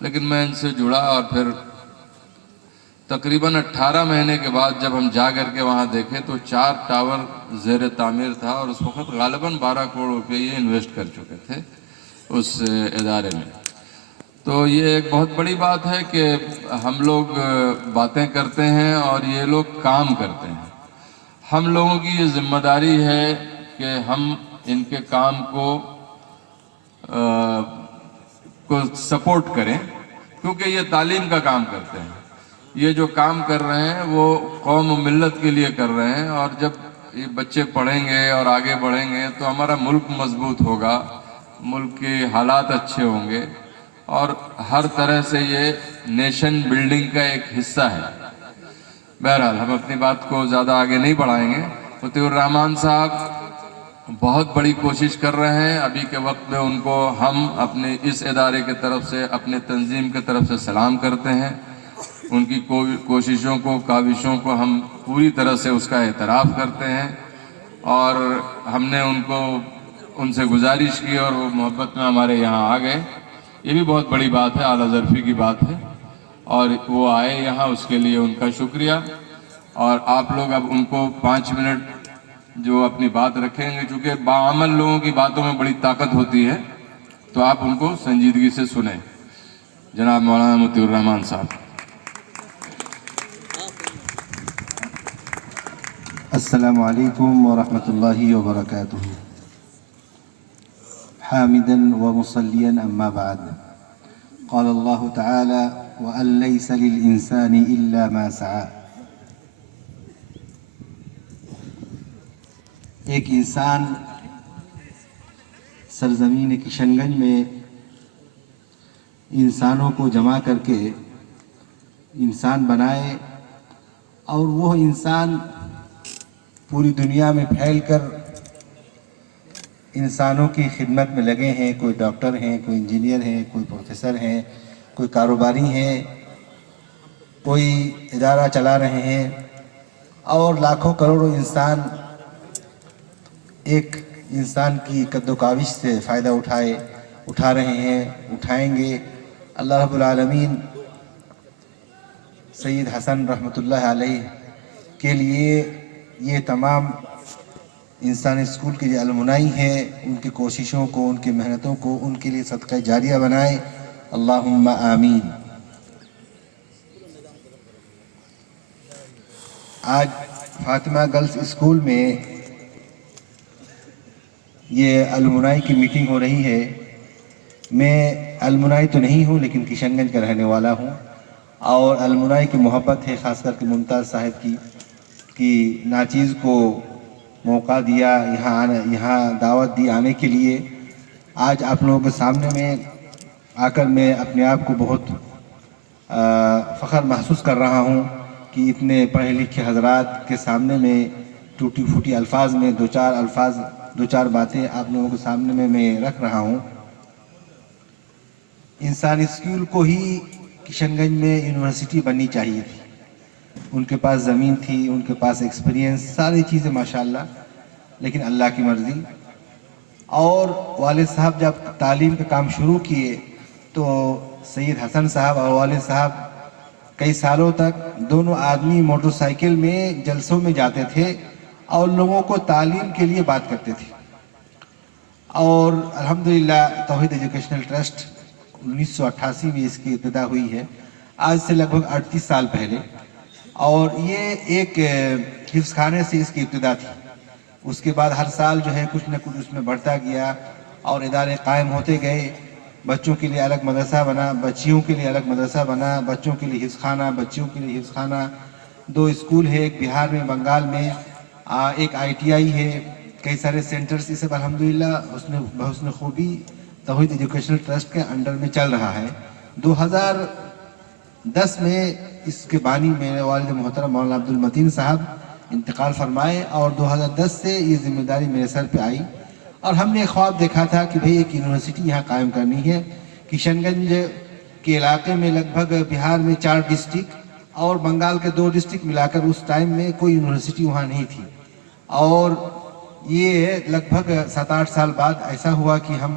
لیکن میں ان سے جڑا اور پھر تقریباً 18 مہینے کے بعد جب ہم جا کر کے وہاں دیکھے تو 4 ٹاور زیر تعمیر تھا، اور اس وقت غالباً 12 کروڑ روپے یہ انویسٹ کر چکے تھے اس ادارے میں۔ تو یہ ایک بہت بڑی بات ہے کہ ہم لوگ باتیں کرتے ہیں اور یہ لوگ کام کرتے ہیں۔ ہم لوگوں کی یہ ذمہ داری ہے کہ ہم ان کے کام کو سپورٹ کریں، کیونکہ یہ تعلیم کا کام کرتے ہیں۔ یہ جو کام کر رہے ہیں وہ قوم و ملت کے لیے کر رہے ہیں، اور جب یہ بچے پڑھیں گے اور آگے بڑھیں گے تو ہمارا ملک مضبوط ہوگا، ملک کے حالات اچھے ہوں گے، اور ہر طرح سے یہ نیشن بلڈنگ کا ایک حصہ ہے۔ بہرحال ہم اپنی بات کو زیادہ آگے نہیں بڑھائیں گے۔ مطیع الرحمان صاحب بہت بڑی کوشش کر رہے ہیں، ابھی کے وقت میں ان کو ہم اپنے اس ادارے کے طرف سے، اپنے تنظیم کے طرف سے سلام کرتے ہیں۔ ان کی کوششوں کو، کاوشوں کو ہم پوری طرح سے اس کا اعتراف کرتے ہیں، اور ہم نے ان سے گزارش کی اور وہ محبت میں ہمارے یہاں آ گئے۔ یہ بھی بہت بڑی بات ہے، اعلیٰ ظرفی کی بات ہے، اور وہ آئے یہاں، اس کے لیے ان کا شکریہ۔ اور آپ لوگ اب ان کو 5 منٹ جو اپنی بات رکھیں گے، چونکہ باعمل لوگوں کی باتوں میں بڑی طاقت ہوتی ہے، تو آپ ان کو سنجیدگی سے سنیں۔ جناب مولانا مطیع الرحمان صاحب۔ السلام علیکم ورحمۃ اللہ وبرکاتہ۔ حامدا ومصلیا اما بعد، قال اللہ تعالی وأن ليس للإنسان إلا ما سعى۔ ایک انسان سرزمین کشن گنج میں انسانوں کو جمع کر کے انسان بنائے، اور وہ انسان پوری دنیا میں پھیل کر انسانوں کی خدمت میں لگے ہیں۔ کوئی ڈاکٹر ہیں، کوئی انجینئر ہیں، کوئی پروفیسر ہیں، کوئی کاروباری ہیں، کوئی ادارہ چلا رہے ہیں، اور لاکھوں کروڑوں انسان ایک انسان کی قد و کاوش سے فائدہ اٹھا رہے ہیں، اٹھائیں گے۔ اللہ رب العالمین سید حسن رحمۃ اللہ علیہ کے لیے یہ تمام انسان اسکول کے جو المنائی ہیں، ان کی کوششوں کو، ان کی محنتوں کو ان کے لیے صدقہ جاریہ بنائے، اللہم آمین۔ آج فاطمہ گرلز اسکول میں یہ المنائی کی میٹنگ ہو رہی ہے۔ میں المنائی تو نہیں ہوں، لیکن کشن گنج کا رہنے والا ہوں، اور المنائی کی محبت ہے، خاص کر کے ممتاز صاحب کی ناچیز کو موقع دیا، یہاں دعوت دی آنے کے لیے۔ آج آپ لوگوں کے سامنے میں آ کر میں اپنے آپ کو بہت فخر محسوس کر رہا ہوں کہ اتنے پڑھے لکھے حضرات کے سامنے میں ٹوٹی پھوٹی الفاظ میں دو چار باتیں آپ لوگوں کے سامنے میں رکھ رہا ہوں۔ انسان اسکول کو ہی کشن گنج میں یونیورسٹی بننی چاہیے تھی۔ ان کے پاس زمین تھی، ان کے پاس ایکسپیرینس، ساری چیزیں ماشاءاللہ، لیکن اللہ کی مرضی۔ اور والد صاحب جب تعلیم کا کام شروع کیے تو سید حسن صاحب اور والد صاحب کئی سالوں تک دونوں آدمی موٹر سائیکل میں جلسوں میں جاتے تھے اور لوگوں کو تعلیم کے لیے بات کرتے تھے۔ اور الحمدللہ توحید ایجوکیشنل ٹرسٹ 1988 میں اس کی ابتدا ہوئی ہے، آج سے لگ بھگ 38 سال پہلے، اور یہ ایک حفظ خانے سے اس کی ابتدا تھی۔ اس کے بعد ہر سال جو ہے کچھ نہ کچھ اس میں بڑھتا گیا، اور ادارے قائم ہوتے گئے۔ بچوں کے لیے الگ مدرسہ بنا، بچیوں کے لیے الگ مدرسہ بنا، بچوں کے لیے حفظ خانہ، بچیوں کے لیے حفظ خانہ۔ 2 اسکول ہے، ایک بہار میں، بنگال میں، ایک ITI ہے، کئی سارے سینٹرز، یہ سب الحمدللہ بحسن خوبی توحید ایجوکیشنل ٹرسٹ کے انڈر میں چل رہا ہے۔ 2010 میں اس کے بانی میرے والد محترم مولانا عبد المتین صاحب انتقال فرمائے، اور 2010 سے یہ ذمہ داری میرے سر پہ آئی، اور ہم نے خواب دیکھا تھا کہ بھئی ایک یونیورسٹی یہاں قائم کرنی ہے۔ کشن گنج کے علاقے میں لگ بھگ بہار میں 4 ڈسٹرکٹ اور بنگال کے 2 ڈسٹرکٹ ملا کر اس ٹائم میں کوئی یونیورسٹی وہاں نہیں تھی، اور یہ لگ بھگ 7-8 سال بعد ایسا ہوا کہ ہم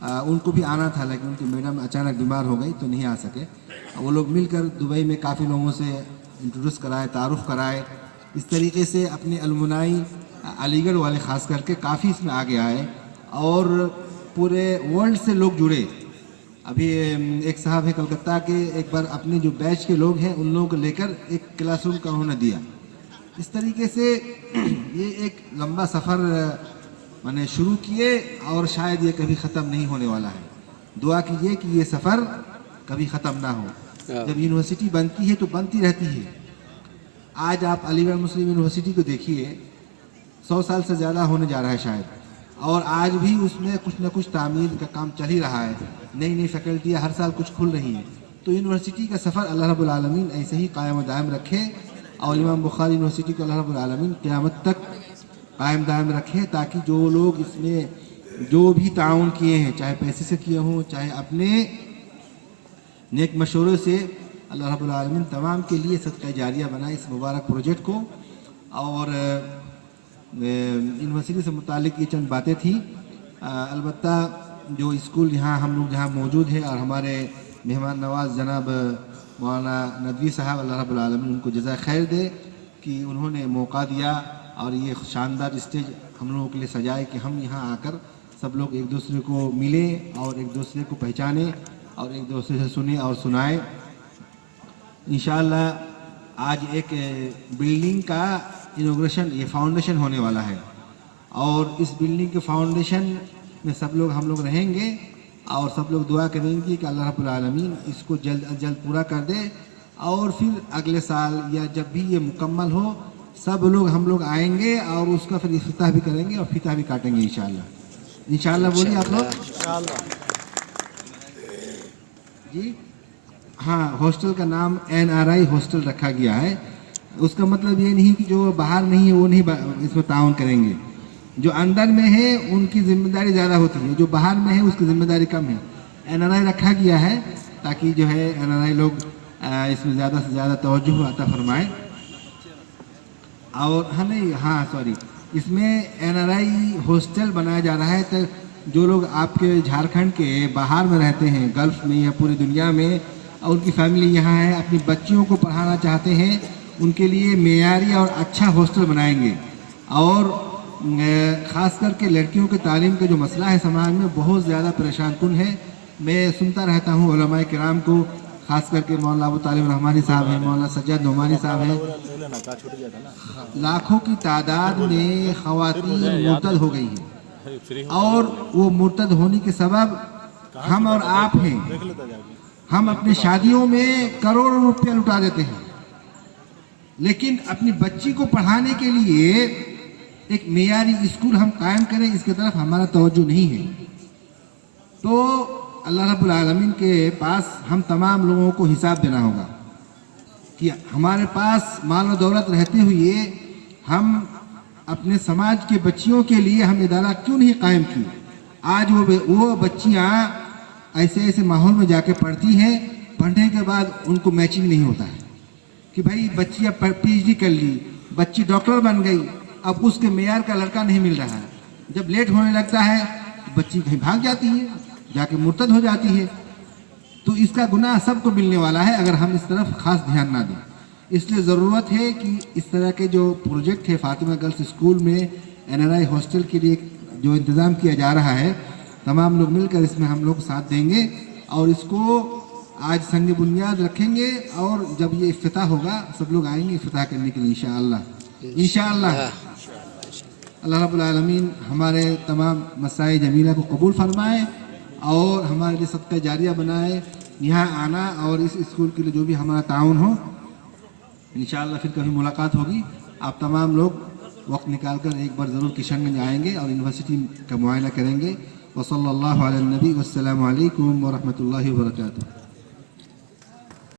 ان کو بھی آنا تھا لیکن ان کی میڈم اچانک بیمار ہو گئی تو نہیں آ سکے. وہ لوگ مل کر دبئی میں کافی لوگوں سے انٹروڈیوس کرائے, تعارف کرائے. اس طریقے سے اپنے المنائی علی گڑھ والے خاص کر کے کافی اس میں آگے آئے اور پورے ورلڈ سے لوگ جڑے. ابھی ایک صاحب ہے کلکتہ کے, ایک بار اپنے جو بیچ کے لوگ ہیں ان لوگوں کو لے کر ایک کلاس روم کا انہوں نے دیا. اس طریقے سے یہ ایک لمبا سفر میں نے شروع کیے اور شاید یہ کبھی ختم نہیں ہونے والا ہے. دعا کیجیے کہ یہ سفر کبھی ختم نہ ہو. جب یونیورسٹی بنتی ہے تو بنتی رہتی ہے. آج آپ علی گڑھ مسلم یونیورسٹی کو دیکھیے, 100 سال سے زیادہ ہونے جا رہا ہے شاید, اور آج بھی اس میں کچھ نہ کچھ تعمیر کا کام چل ہی رہا ہے. نئی نئی فیکلٹیاں ہر سال کچھ کھل رہی ہیں. تو یونیورسٹی کا سفر اللہ رب العالمین ایسے ہی قائم و دائم رکھے, اور امام بخاری یونیورسٹی کو اللہ رب العالمین قیامت تک قائم دائم رکھے, تاکہ جو لوگ اس میں جو بھی تعاون کیے ہیں, چاہے پیسے سے کیے ہوں چاہے اپنے نیک مشورے سے, اللہ رب العالمین تمام کے لیے صدقہ جاریہ بنائے اس مبارک پروجیکٹ کو. اور یونیورسٹی سے متعلق یہ چند باتیں تھیں. البتہ جو اسکول یہاں ہم لوگ جہاں موجود ہیں, اور ہمارے مہمان نواز جناب مولانا ندوی صاحب, اللہ رب العالمین ان کو جزائے خیر دے کہ انہوں نے موقع دیا اور یہ شاندار اسٹیج ہم لوگوں کے لیے سجائے کہ ہم یہاں آ کر سب لوگ ایک دوسرے کو ملیں اور ایک دوسرے کو پہچانیں اور ایک دوسرے سے سنیں اور سنائیں. انشاءاللہ آج ایک بلڈنگ کا انوگریشن, یہ فاؤنڈیشن ہونے والا ہے, اور اس بلڈنگ کے فاؤنڈیشن میں سب لوگ ہم لوگ رہیں گے اور سب لوگ دعا کریں گے کہ اللہ رب العالمین اس کو جلد از جلد پورا کر دے. اور پھر اگلے سال یا جب بھی یہ مکمل ہو سب لوگ ہم لوگ آئیں گے اور اس کا پھر افتتاح بھی کریں گے اور فیتہ بھی کاٹیں گے انشاءاللہ. انشاءاللہ بولیے آپ لوگ. جی ہاں, ہاسٹل کا نام NRI ہاسٹل رکھا گیا ہے. اس کا مطلب یہ نہیں کہ جو باہر نہیں ہے وہ نہیں اس میں تعاون کریں گے. جو اندر میں ہے ان کی ذمہ داری زیادہ ہوتی ہے, جو باہر میں ہے اس کی ذمہ داری کم ہے. NRI رکھا گیا ہے تاکہ جو ہے NRI لوگ اس میں زیادہ سے زیادہ توجہ عطا فرمائیں. اور اس میں NRI ہاسٹل بنایا جا رہا ہے تو جو لوگ آپ کے جھارکھنڈ کے باہر میں رہتے ہیں, گلف میں یا پوری دنیا میں, اور ان کی فیملی یہاں ہے, اپنی بچیوں کو پڑھانا چاہتے ہیں, ان کے لیے معیاری اور اچھا ہاسٹل بنائیں گے. اور خاص کر کے لڑکیوں کے تعلیم کا جو مسئلہ ہے سماج میں بہت زیادہ پریشان کن ہے. میں سنتا رہتا ہوں علماء کرام کو, خاص کر کے مولانا ابو طالب رحمانی صاحب ہیں, مولانا سجاد نعمانی صاحب ہیں, لاکھوں کی تعداد میں خواتین مرتد ہو گئی ہیں, اور وہ مرتد ہونے کے سبب ہم اور آپ ہیں. ہم اپنے شادیوں میں کروڑوں روپیہ لٹا دیتے ہیں, لیکن اپنی بچی کو پڑھانے کے لیے ایک معیاری اسکول ہم قائم کریں اس کی طرف ہمارا توجہ نہیں ہے. تو اللہ رب العالمین کے پاس ہم تمام لوگوں کو حساب دینا ہوگا کہ ہمارے پاس مال و دولت رہتے ہوئے ہم اپنے سماج کے بچیوں کے لیے ہم ادارہ کیوں نہیں قائم کی. آج وہ بچیاں ایسے ایسے ماحول میں جا کے پڑھتی ہیں, پڑھنے کے بعد ان کو میچنگ نہیں ہوتا ہے کہ بھائی بچی اب PhD کر لی, بچی ڈاکٹر بن گئی, اب اس کے معیار کا لڑکا نہیں مل رہا ہے. جب لیٹ ہونے لگتا ہے بچی کہیں بھاگ جاتی ہے, جا کے مرتد ہو جاتی ہے. تو اس کا گناہ سب کو ملنے والا ہے اگر ہم اس طرف خاص دھیان نہ دیں. اس لیے ضرورت ہے کہ اس طرح کے جو پروجیکٹ ہے فاطمہ گرلس اسکول میں NRI ہاسٹل کے لیے جو انتظام کیا جا رہا ہے, تمام لوگ مل کر اس میں ہم لوگ ساتھ دیں گے اور اس کو آج سنگ بنیاد رکھیں گے. اور جب یہ افتتاح ہوگا سب لوگ آئیں گے افتتاح کرنے کے لیے انشاءاللہ. اللہ رب العالمین ہمارے تمام مسائل جمیلہ کو قبول فرمائے اور ہمارے لیے صدقہ جاریہ بنائے یہاں آنا, اور اس اسکول کے لیے جو بھی ہمارا تعاون ہو. انشاءاللہ پھر کبھی ملاقات ہوگی. آپ تمام لوگ وقت نکال کر ایک بار ضرور کشن گنج آئیں گے اور یونیورسٹی کا معائنہ کریں گے. وصلی اللہ علی النبی والسلام علیکم ورحمۃ اللہ وبرکاتہ.